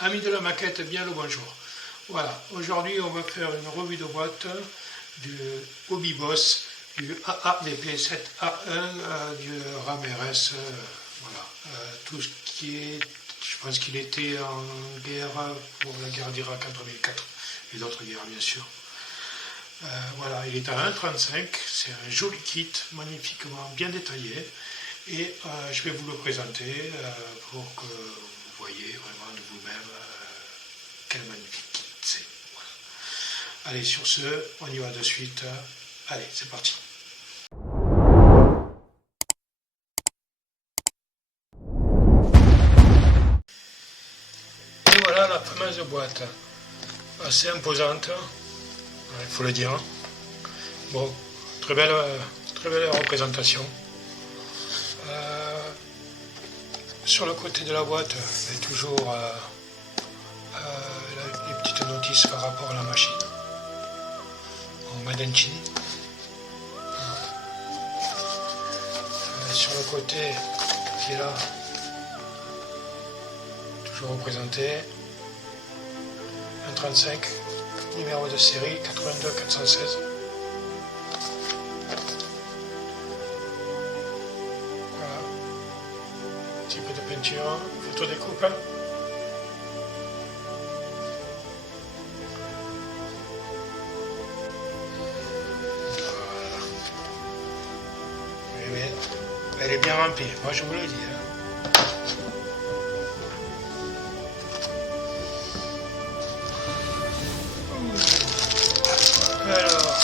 Amis de la maquette, bien le bonjour. Voilà, aujourd'hui on va faire une revue de boîte du Hobby Boss, du AAVP7A1 du RAM-RS. Voilà, tout ce qui est, je pense qu'il était en guerre pour la guerre d'Irak en 2004 et d'autres guerres bien sûr. Voilà, il est à 1,35, c'est un joli kit, magnifiquement bien détaillé. Et je vais vous le présenter pour que vous voyez vraiment de vous-même quel magnifique kit c'est. Voilà. Allez, sur ce, on y va de suite. Allez, c'est parti. Et voilà la fameuse boîte, assez imposante, il faut le dire. Bon, très belle représentation. Sur le côté de la boîte, il y a toujours les petites notices par rapport à la machine en Made in Chine. Sur le côté qui est là, toujours représenté, 1,35, numéro de série 82 416. De peinture, photo découpe. Voilà. Mais elle est bien remplie, moi je vous le dis. Alors,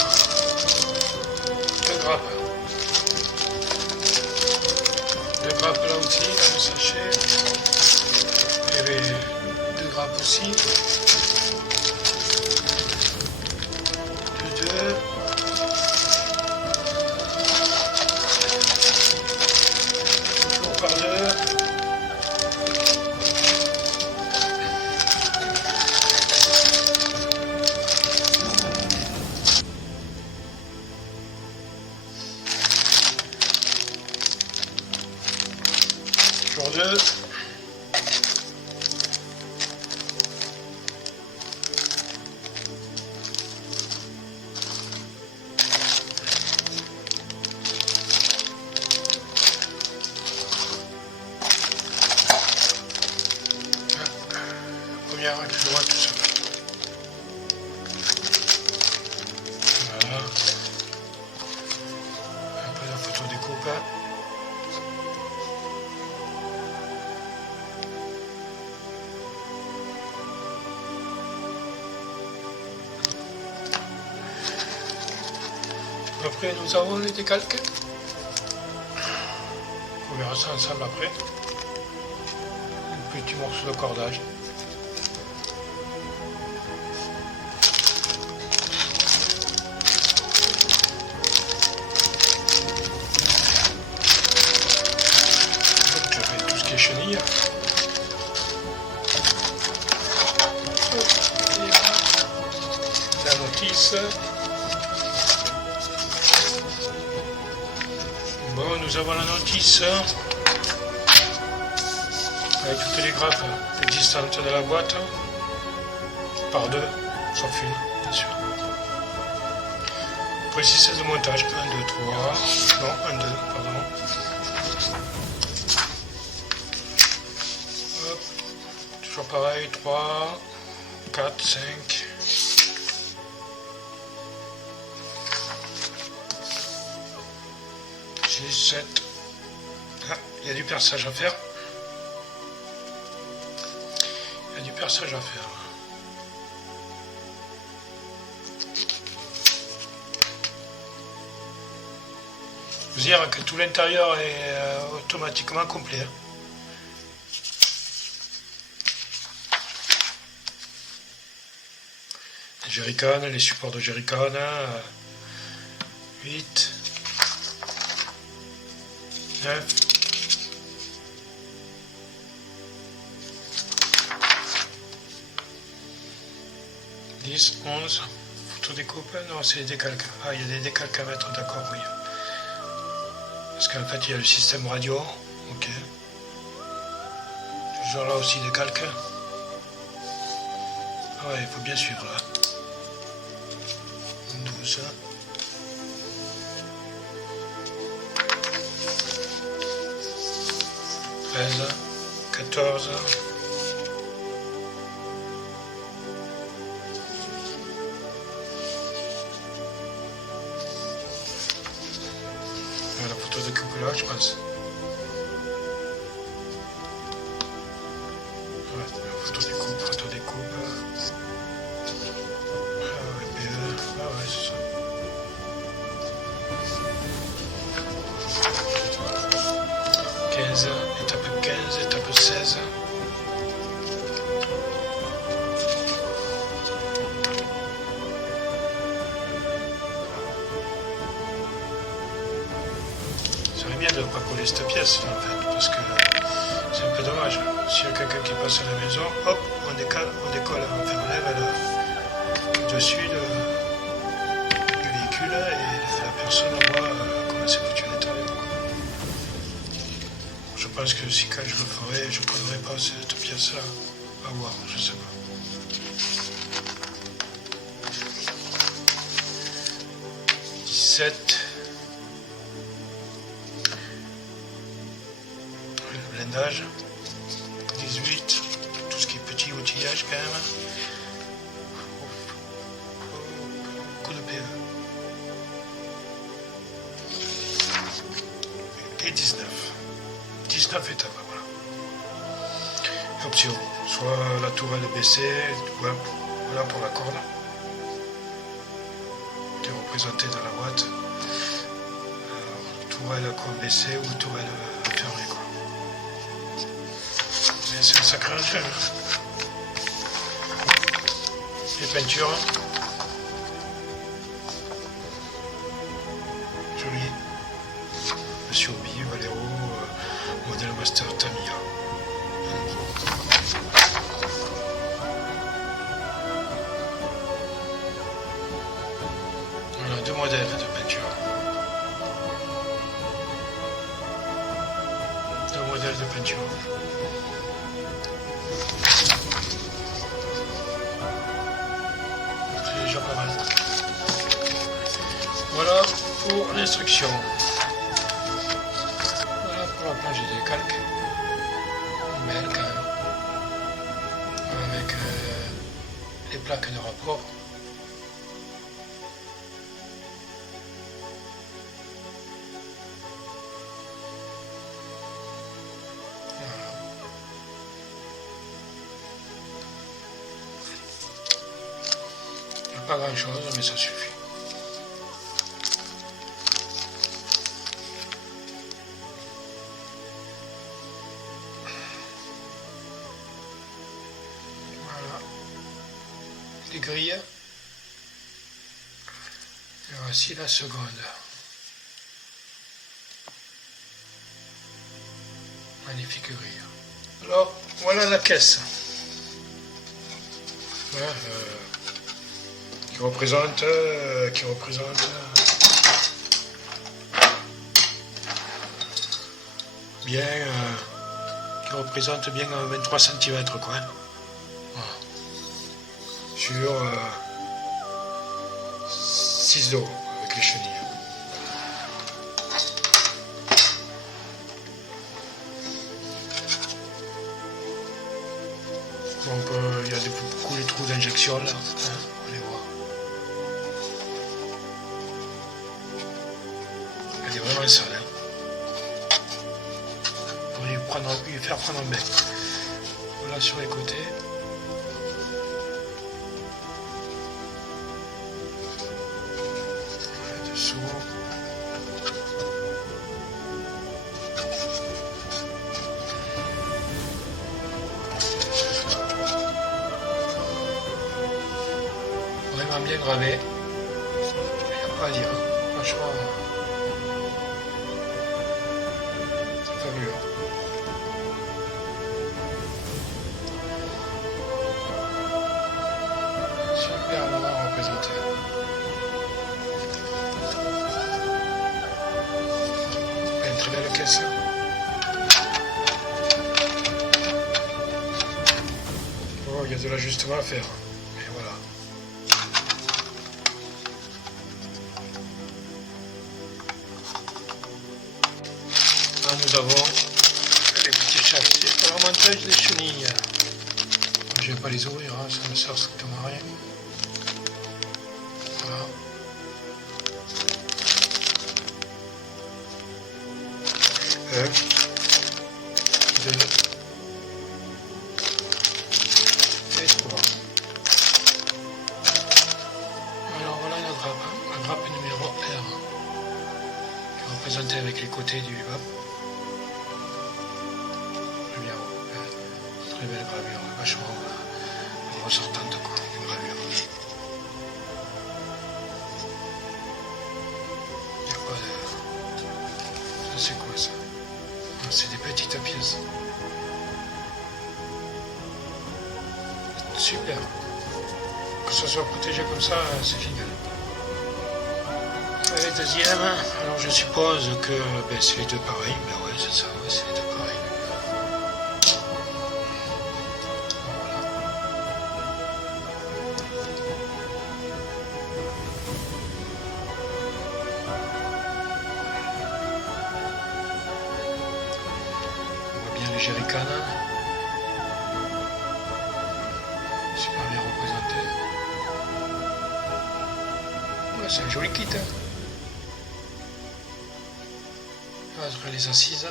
deux grappes. Deux grappes là aussi, dans le sachet. Il y avait deux grappes aussi. Deux. Toujours par deux. Toujours deux. Première que je vois tout ça. Voilà. Un peu de photo découpe. Après nous avons les décalques. On verra ça ensemble après. Un petit morceau de cordage. Tout ce qui est chenille. La notice. Bon, nous avons la notice avec toutes les grappes existantes de la boîte, par deux, sauf une, bien sûr. Précision de montage, 1, 2, 3, non, 1, 2, pardon. Hop. Toujours pareil, 3, 4, 5. 6, 7. Ah, il y a du perçage à faire. Il y a du perçage à faire. Vous dire que tout l'intérieur est automatiquement complet. Les jerrycans, les supports de jerrycan, 8. 9, 10, 11, photo découpe, non c'est des décalques, ah il y a des décalques à mettre, d'accord, oui. Parce qu'en fait il y a le système radio, ok. Toujours là aussi des calques. Ouais, il faut bien suivre là. 12. 13. 14. La photo de coupe là, je pense. Ouais, la photo des coupes. Ah ouais, PE. Ah ouais, c'est ça. Étape 15, étape 16. Ça serait bien de ne pas coller cette pièce en fait, parce que c'est un peu dommage. S'il y a quelqu'un qui passe à la maison, hop, on décolle, on enlève dessus du véhicule et la personne voit comment c'est foutu à l'intérieur. Je pense que si quand je le ferai, je ne prendrai pas cette pièce-là. À voir, je sais pas. Le blindage. 18, tout ce qui est petit outillage quand même. Coup de PE. Et 19. 19 étapes, voilà. Option, soit la tourelle baissée, voilà pour la corde, qui est représentée dans la boîte. Tourelle baissée ou tourelle fermée, quoi. Mais c'est un sacré engin. Les peintures. Joli. Monsieur Obi, Valero, modèle Master Tamiya. Voilà, deux modèles de peinture. Deux modèles de peinture. C'est déjà pas mal. Voilà pour l'instruction. Voilà pour la planche de calque. Belle quand même. Avec les plaques de rapport. Pas grand chose, mais ça suffit. Voilà. Les grilles. Et voici la seconde. Magnifique grille. Alors, voilà la caisse. Voilà, qui représente bien 23 cm quoi. Voilà. Sur 6 dos avec les chenilles. Donc il y a beaucoup de trous d'injection là, hein, on les voit. Elle est vraiment sale. Hein. On va lui faire prendre un bain. Voilà sur les côtés. Voilà, dessous. Vraiment bien gravé. Il n'y a pas à dire. Franchement. Fabuleux. Superbement représenté. Une très belle caisse. Oh, il y a de l'ajustement à faire. Là, nous avons les petits châssis pour le montage des chenilles. Je ne vais pas les ouvrir, hein, ça ne sert strictement à rien. Voilà. Un, deux et trois. Alors voilà la grappe numéro R, qui est représentée avec les côtés du bas. Très belle gravure, vachement ressortante quoi, une gravure. Il n'y a pas de... Ça c'est quoi ça? C'est des petites pièces. Super. Que ça soit protégé comme ça, c'est génial. Et deuxième, alors je suppose que c'est les deux pareils. Ben ouais, c'est ça, ouais, c'est les deux pareils. Le jerrycan, super bien représenté. Ouais, c'est un joli kit. Là, je ferai les assises,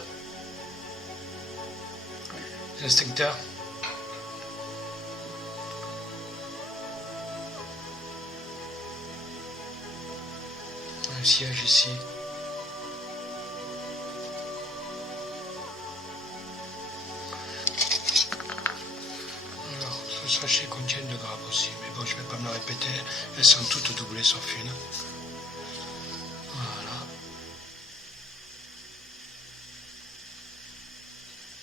les instincteurs. Un siège ici. Ce sachet contient de grappes aussi, mais bon, je ne vais pas me le répéter, elles sont toutes doublées sauf une. Voilà.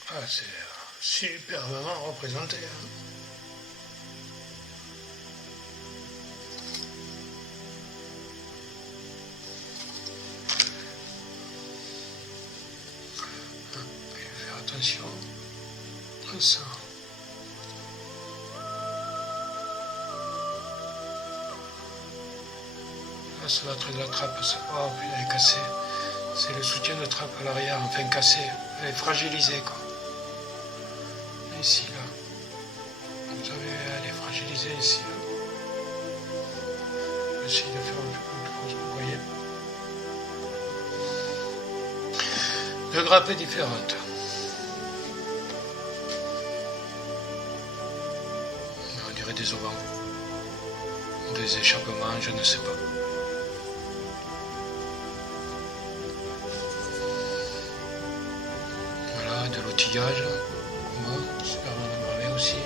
Ah, c'est superbement représenté. Hein. Je vais faire attention à ça. Là, c'est l'entrée de la trappe, ça. Oh, puis elle est cassée. C'est le soutien de trappe à l'arrière, enfin cassé. Elle est fragilisée, quoi. Ici, là. Vous savez, elle est fragilisée ici, là. J'essaie de faire un peu plus grosse, vous voyez. Deux grappes différentes. On dirait des auvents. Des échappements, je ne sais pas. Voilà, de l'outillage. Super bien gravé aussi.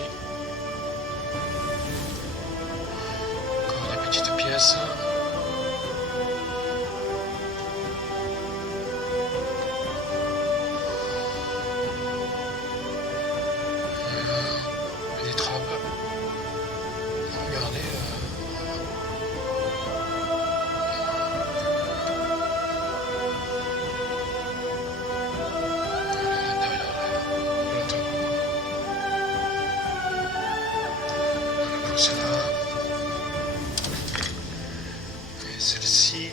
Encore des petites pièces. Des trappes. Regardez. Celle-là et celle-ci.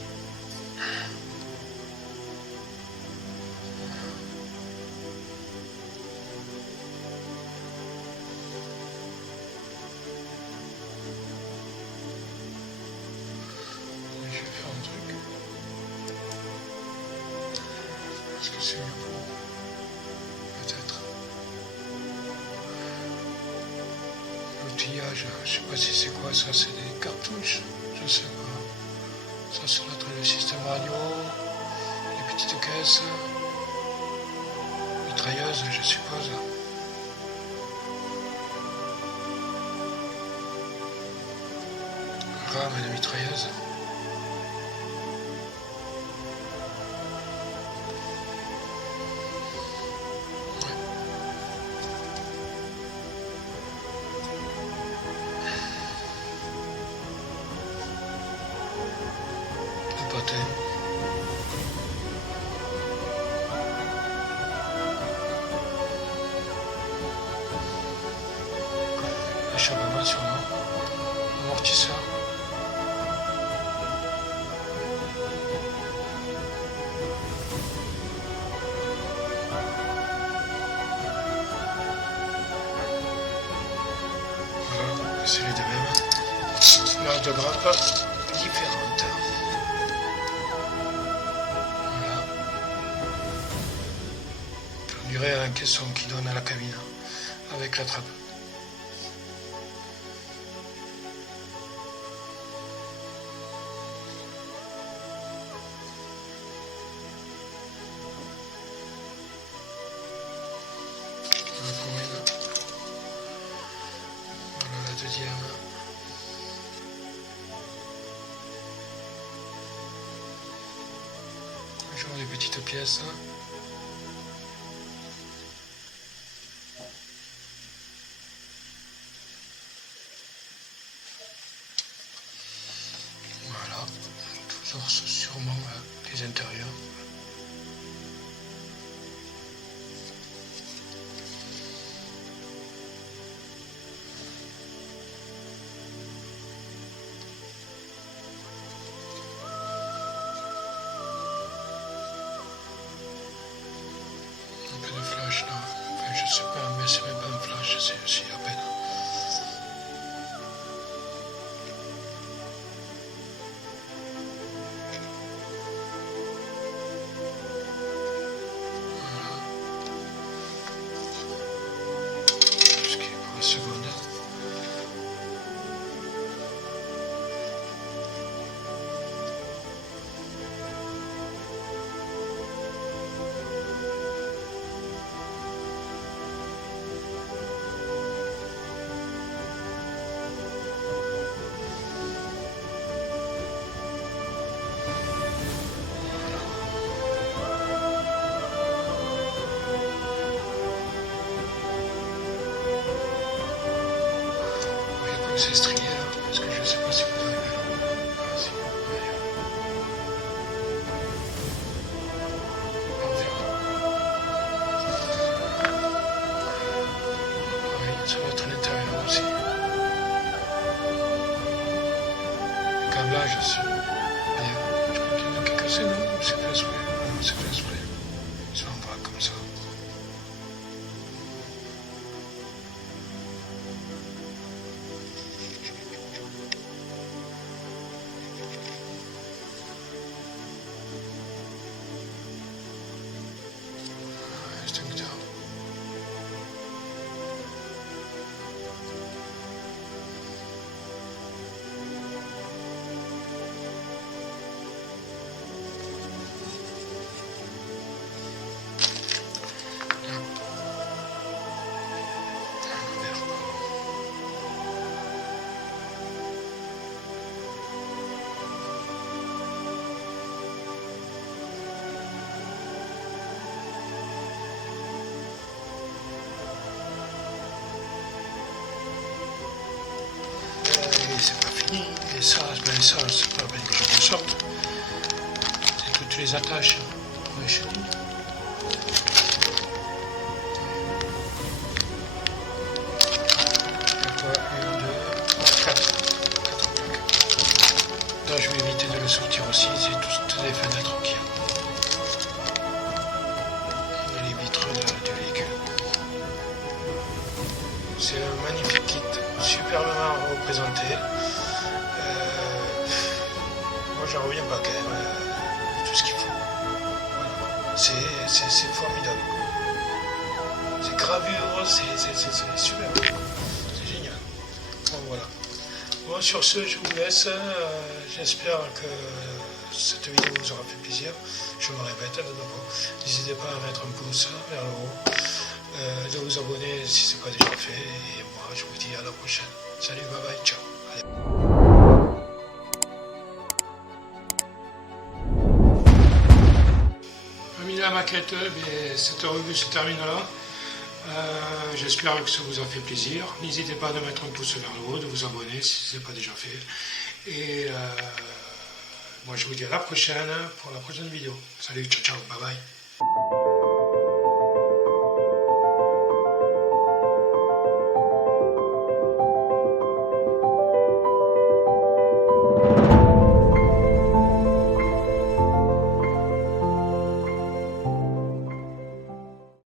Je vais faire un truc. Est-ce que c'est mieux pour peut-être l'outillage, je sais pas si c'est quoi ça, c'est des cartouches, je sais pas. Ça c'est le système radio, les petites caisses, mitrailleuse je suppose. Rame de mitrailleuse. Acharnement sûrement. Amortisseur. C'est les deux mêmes. Marge de grappe différente. Voilà. On dirait un caisson qui donne à la cabine avec la trappe. Voilà la deuxième. Genre des petites pièces. Voilà, toujours sûrement les intérieurs. Un peu de flash là, enfin, je sais pas, mais c'est même pas un flash, c'est aussi à peine. Ce qui est pour la seconde. C'est strié là, parce que je ne sais pas si vous arrivez là. Ah si, on verra. Oui, ça va être à l'intérieur aussi. Le câblage aussi. Bien. Je crois qu'il y en a qui est cassé, non? C'est fait exprès. Non, c'est fait exprès. Ça en va comme ça. C'est pas fini, et ça, c'est pas la peine que je me sorte. C'est toutes les attaches pour les chenilles. D'accord, 1, 2, 3, 4. 4 plaques. Là, je vais éviter de le sortir aussi, c'est toutes les fenêtres qu'il y a. Et les vitres du véhicule. C'est un magnifique kit, superbement représenté. Moi, j'en reviens pas quand même, tout ce qu'il faut. Voilà. C'est formidable. C'est gravure, c'est super. C'est génial. Bon, voilà. Bon, sur ce, je vous laisse. J'espère que cette vidéo vous aura fait plaisir. Je me répète de nouveau. N'hésitez pas à mettre un pouce vers le haut, de vous abonner si ce n'est pas déjà fait. Et moi, je vous dis à la prochaine. Salut, bye bye, ciao. Allez. La maquette, cette revue se termine là. J'espère que ça vous a fait plaisir. N'hésitez pas à mettre un pouce vers le haut, de vous abonner si ce n'est pas déjà fait. Et moi je vous dis à la prochaine pour la prochaine vidéo. Salut, ciao, ciao, bye bye.